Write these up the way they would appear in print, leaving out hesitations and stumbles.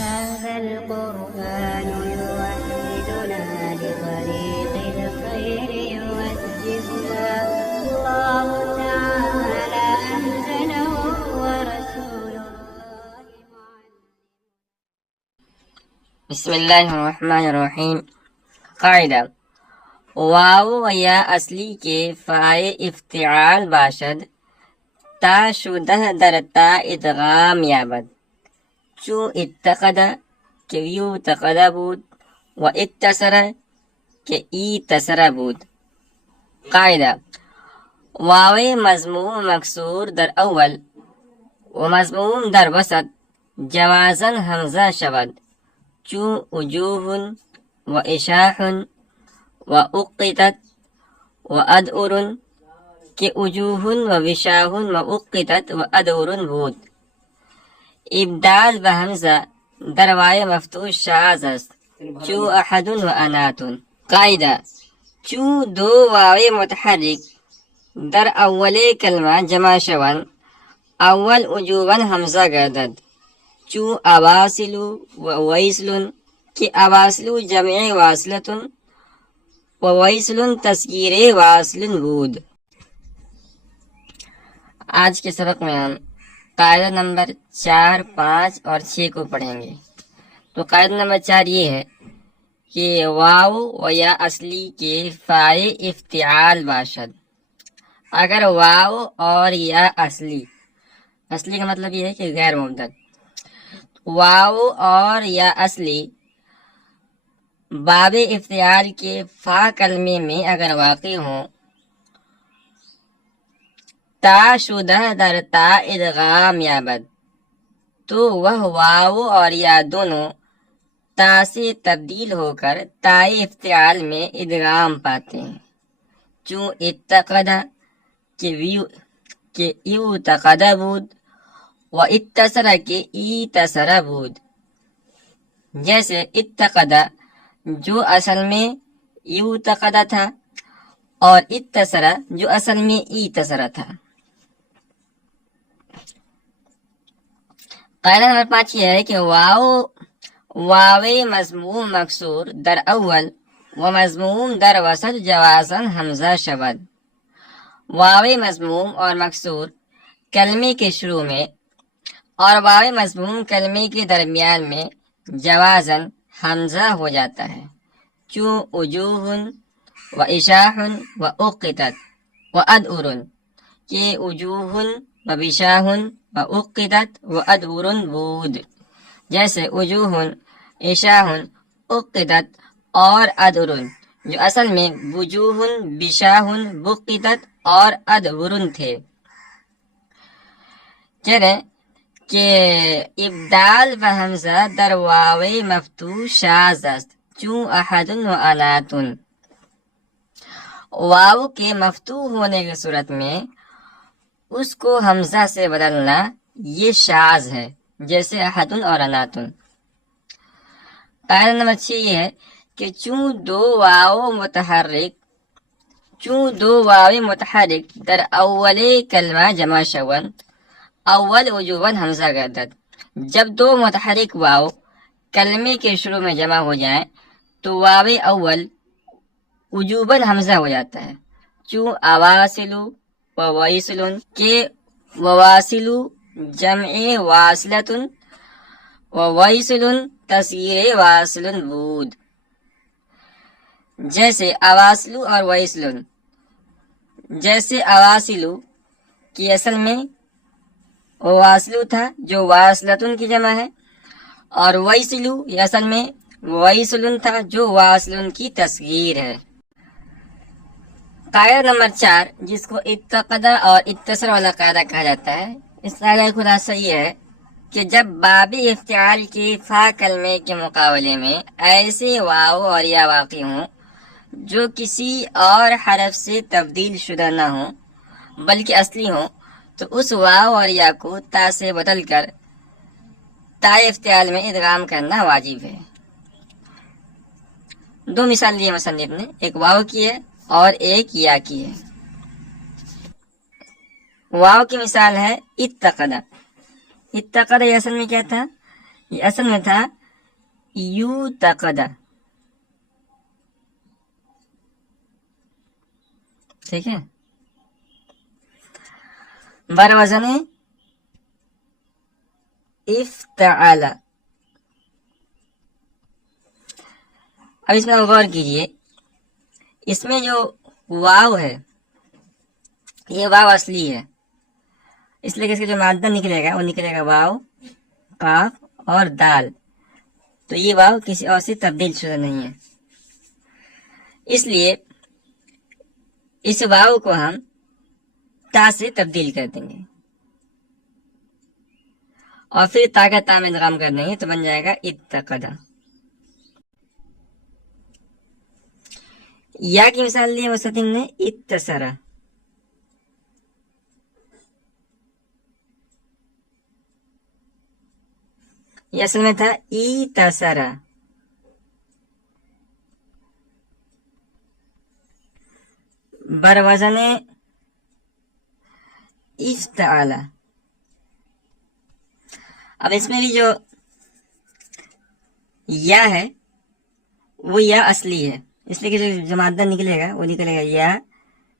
هذا القرآن يوحدنا لطريق الخير يوجهنا الله تعالى أنزله ورسول الله بسم الله الرحمن الرحیم. قاعدہ: واو یا اصلی کے فائے افتعال باشد تا شدہ در تا ادغام یابد چو اتقد کہ یو تقد بود و اتصر کہ ای تصر بود. قاعدہ: واو مضموم مکسور در اول و مضموم در وسط جوازن حمزہ شود چو وجوہ و اشاح و اقتت و ادعر کہ وجوہ و وشاح و اقتت و ادعر بود. ابدال و حمزہ در وائے مفتوح شاذ است چو احد و انات. قاعدہ: چو دو واو متحرک در اول کلمہ جمع شون اول وجوباً حمزہ گردد چو اواصل و ویصل کہ اواصل جمع واصلۃ و ویصل تذکیر واصل بود. آج کے سبق میں ہم قاعدہ نمبر 4, 5 اور 6 کو پڑھیں گے. تو قاعدہ نمبر 4 یہ ہے کہ واو و یا اصلی کے فائے افتعال باشد. اگر واو اور یا اصلی کا مطلب یہ ہے کہ غیر مبدل، واو اور یا اصلی باب افتعال کے فا کلمے میں اگر واقع ہوں تا شدہ در تا ادغام یابد تو وہ واو اور یا دونوں تا سے تبدیل ہو کر تا افتعال میں ادغام پاتے ہیں. چون اتقدہ کہ ایو تقدہ بود و اتصرہ کے ای تصرہ بود. جیسے اتقدہ جو اصل میں یو تقدہ تھا اور اتصرہ جو اصل میں ای تصرہ تھا. قاعدہ نمبر 5 یہ ہے کہ واو مضموم مکسور در اول و مضموم در وسط جوازن حمزہ شود. واو مضموم اور مکسور کلمے کے شروع میں اور واو مضموم کلمے کے درمیان میں جوازن حمزہ ہو جاتا ہے چو وجوہ و اشاح و اقتت و ادعر کہ وجوہ و بشاہ و اقتت و ادعر بود. جیسے وجوہ اشاح اقتت اور ادعر جو اصل میں وجوہ بشاہ بقتت اور ادعر تھے. کہہ رہے کہ ابدال و حمزہ در واو مفتوح شاذ است چون احد و انات. واو کے مفتوح ہونے کی صورت میں اس کو حمزہ سے بدلنا یہ شاذ ہے جیسے احد اور انات. قاعدہ نمبر 6 یہ ہے کہ چون دو واو متحرک در اول کلمہ جمع شون اول وجوباً حمزہ گردد. جب دو متحرک واو کلمے کے شروع میں جمع ہو جائیں تو واو اول وجوباً حمزہ ہو جاتا ہے چون اواصل و ویصل کے وواصل جمع واصلۃ و ویصل تصغیر واصل بود. جیسے اواصل اور ویصل، جیسے اواصل کی اصل میں واصلو تھا جو واصلتن کی جمع ہے اور ویصلو یہ اصل میں ویصلن تھا جو واصلن کی تصغیر ہے. قاعدہ نمبر 4 جس کو اتقدہ اور اتصر والا قاعدہ کہا جاتا ہے، اس قاعدہ کا خلاصہ یہ ہے کہ جب باب افتعال کے فا کلمے کے مقابلے میں ایسے واو اور یا واقع ہوں جو کسی اور حرف سے تبدیل شدہ نہ ہوں بلکہ اصلی ہوں تو اس واو اور یا کو تا سے بدل کر تا افتعال میں ادغام کرنا واجب ہے. 2 مثال لیے مصنف نے، ایک واو کی ہے اور ایک یا کی ہے. واو کی مثال ہے اتقد. اتقد یہ اصل میں کیا تھا؟ یہ اصل میں تھا یوتقد. ٹھیک ہے. بر وزن افتعل. اب اس میں غور کیجئے، اس میں جو واو ہے یہ واو اصلی ہے، اس لیے کہ اس کا جو مادہ نکلے گا وہ نکلے گا واو، قاف اور دال. تو یہ واو کسی اور سے تبدیل شدہ نہیں ہے، اس لیے اس واو کو ہم تا سے تبدیل کر دیں گے اور پھر تا کا تا میں ادغام کر دیں گے تو بن جائے گا اتقد. یا کی مثال دی ہے وسطیم نے اتسرا. یہ اصل میں تھا ایتسرا. بر وزن افتعل. اب اس میں بھی جو یا ہے وہ یا اصلی ہے، اس لیے کہ جو مادہ نکلے گا وہ نکلے گا یا،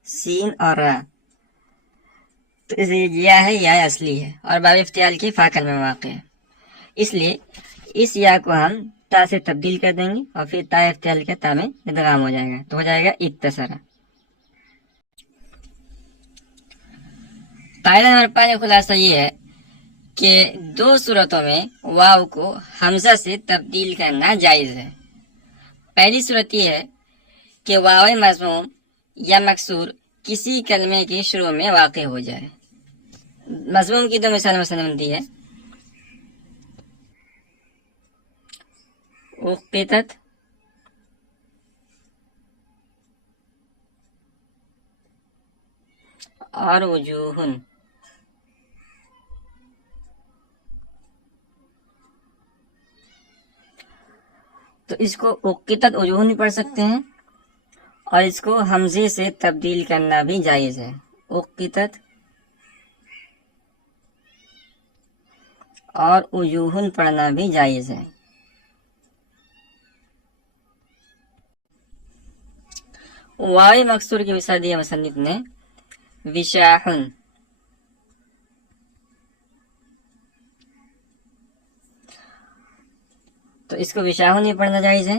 سین اور را. تو اس لیے یا ہے، یا اصلی ہے اور باب افتعال کے فاکل میں واقع ہے، اس لیے اس یا کو ہم تا سے تبدیل کر دیں گے اور پھر تا افتعال کے تا میں ادغام ہو جائے گا تو ہو جائے گا اتسرا. قاعدہ نمبر 5 کا خلاصہ یہ ہے کہ دو صورتوں میں واو کو حمزہ سے تبدیل کرنا جائز ہے. پہلی صورت یہ ہے کہ واو مضموم یا مکسور کسی کلمے کے شروع میں واقع ہو جائے. مضموم کی دو مثال مثلا دی ہے، اقتت اور وجوہن. تو اس کو اقتت وجوہن بھی پڑھ سکتے ہیں اور اس کو حمزے سے تبدیل کرنا بھی جائز ہے. اقتت اور وجوہن پڑھنا بھی جائز ہے. واو مکسور کی مثال دی ہے مصنف نے وشاحن. تو اس کو وشاحن بھی پڑھنا جائز ہے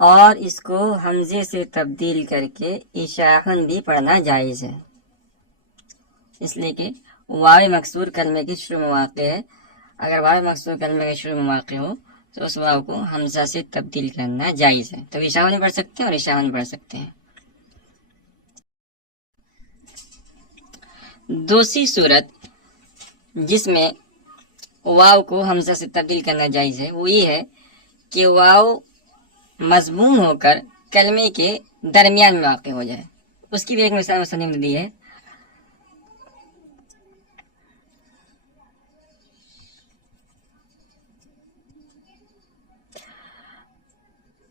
اور اس کو حمزے سے تبدیل کر کے اشاحن بھی پڑھنا جائز ہے، اس لیے کہ واو مکسور کلمے کے شروع میں واقع ہے. اگر واو مکسور کلمے کے شروع میں واقع ہو تو اس واو کو حمزہ سے تبدیل کرنا جائز ہے. تو وشاحن پڑھ سکتے ہیں اور اشاحن پڑھ سکتے ہیں. دوسری صورت جس میں واو کو حمزہ سے تبدیل کرنا جائز ہے وہ یہ ہے کہ واو مضموم ہو کر کلمے کے درمیان میں واقع ہو جائے. اس کی بھی ایک مثال مصنف نے دی ہے،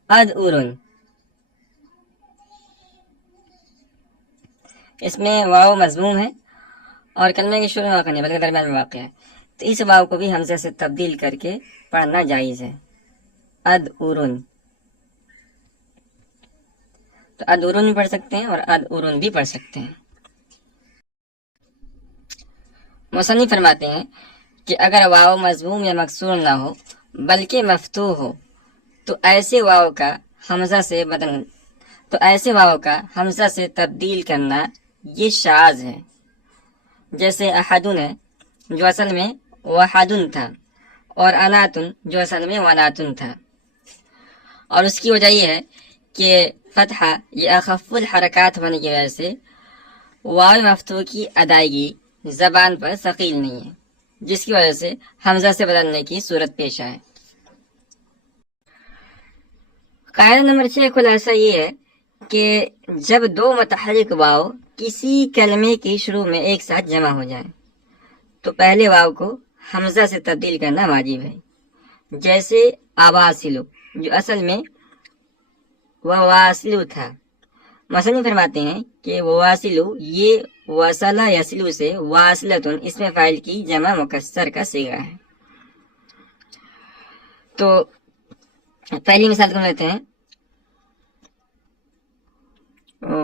ادعرن. اس میں واو مضموم ہے اور کلمے کے شروع میں واقع نہیں بلکہ درمیان میں واقع ہے، تو اس واو کو بھی حمزہ سے تبدیل کر کے پڑھنا جائز ہے. ادعرن. تو ادعرن بھی پڑھ سکتے ہیں اور ادعرن بھی پڑھ سکتے ہیں. مصنف فرماتے ہیں کہ اگر واو مضموم یا مکسور نہ ہو بلکہ مفتوح ہو تو ایسے واو کا حمزہ سے تبدیل کرنا یہ شاذ ہے. جیسے احدن ہے جو اصل میں وحدن تھا اور اناتن جو اصل میں وناتن تھا، اور اس کی وجہ یہ ہے کہ فتحہ یہ اخف الحرکات ہونے کی وجہ سے واو مفتوح کی ادائیگی زبان پر ثقیل نہیں ہے، جس کی وجہ سے حمزہ سے بدلنے کی صورت پیش آئے. قاعدہ نمبر 6 خلاصہ یہ ہے کہ جب دو متحرک واو کسی کلمے کے شروع میں ایک ساتھ جمع ہو جائیں تو پہلے واو کو حمزہ سے تبدیل کرنا واجب ہے. جیسے آواسلو جو اصل میں وواسلو تھا مصنف فرماتے ہیں کہ واصلو یہ وصلہ یصلو سے واصلتن اس میں فاعل کی جمع مکسر کا صیغہ ہے. تو پہلی مثال کو لیتے ہیں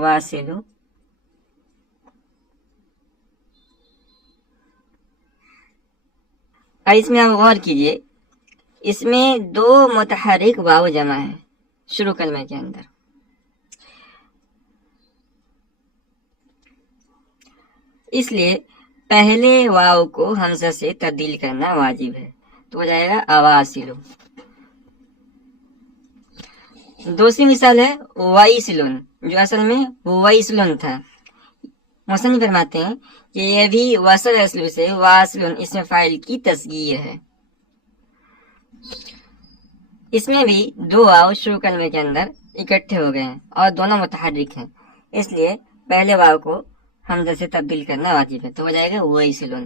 واصلو اور اس میں آپ غور کیجئے اس میں دو متحرک واو جمع ہے شروع کلمے کے اندر. اس لیے پہلے واو کو حمزہ سے تبدیل کرنا واجب ہے تو ہو جائے گا اواصلو. دوسری مثال ہے وائسلن جو اصل میں وائسلن تھا. مصنف فرماتے ہیں کہ یہ بھی وصل اصل سے واصلن اس میں فاعل کی تصغیر ہے. اس میں بھی دو واو شروع کلمے کے اندر اکٹھے ہو گئے ہیں اور دونوں متحرک ہیں اس لیے پہلے واو کو حمزہ سے تبدیل کرنا واجب ہے تو ہو جائے گا وائسلن.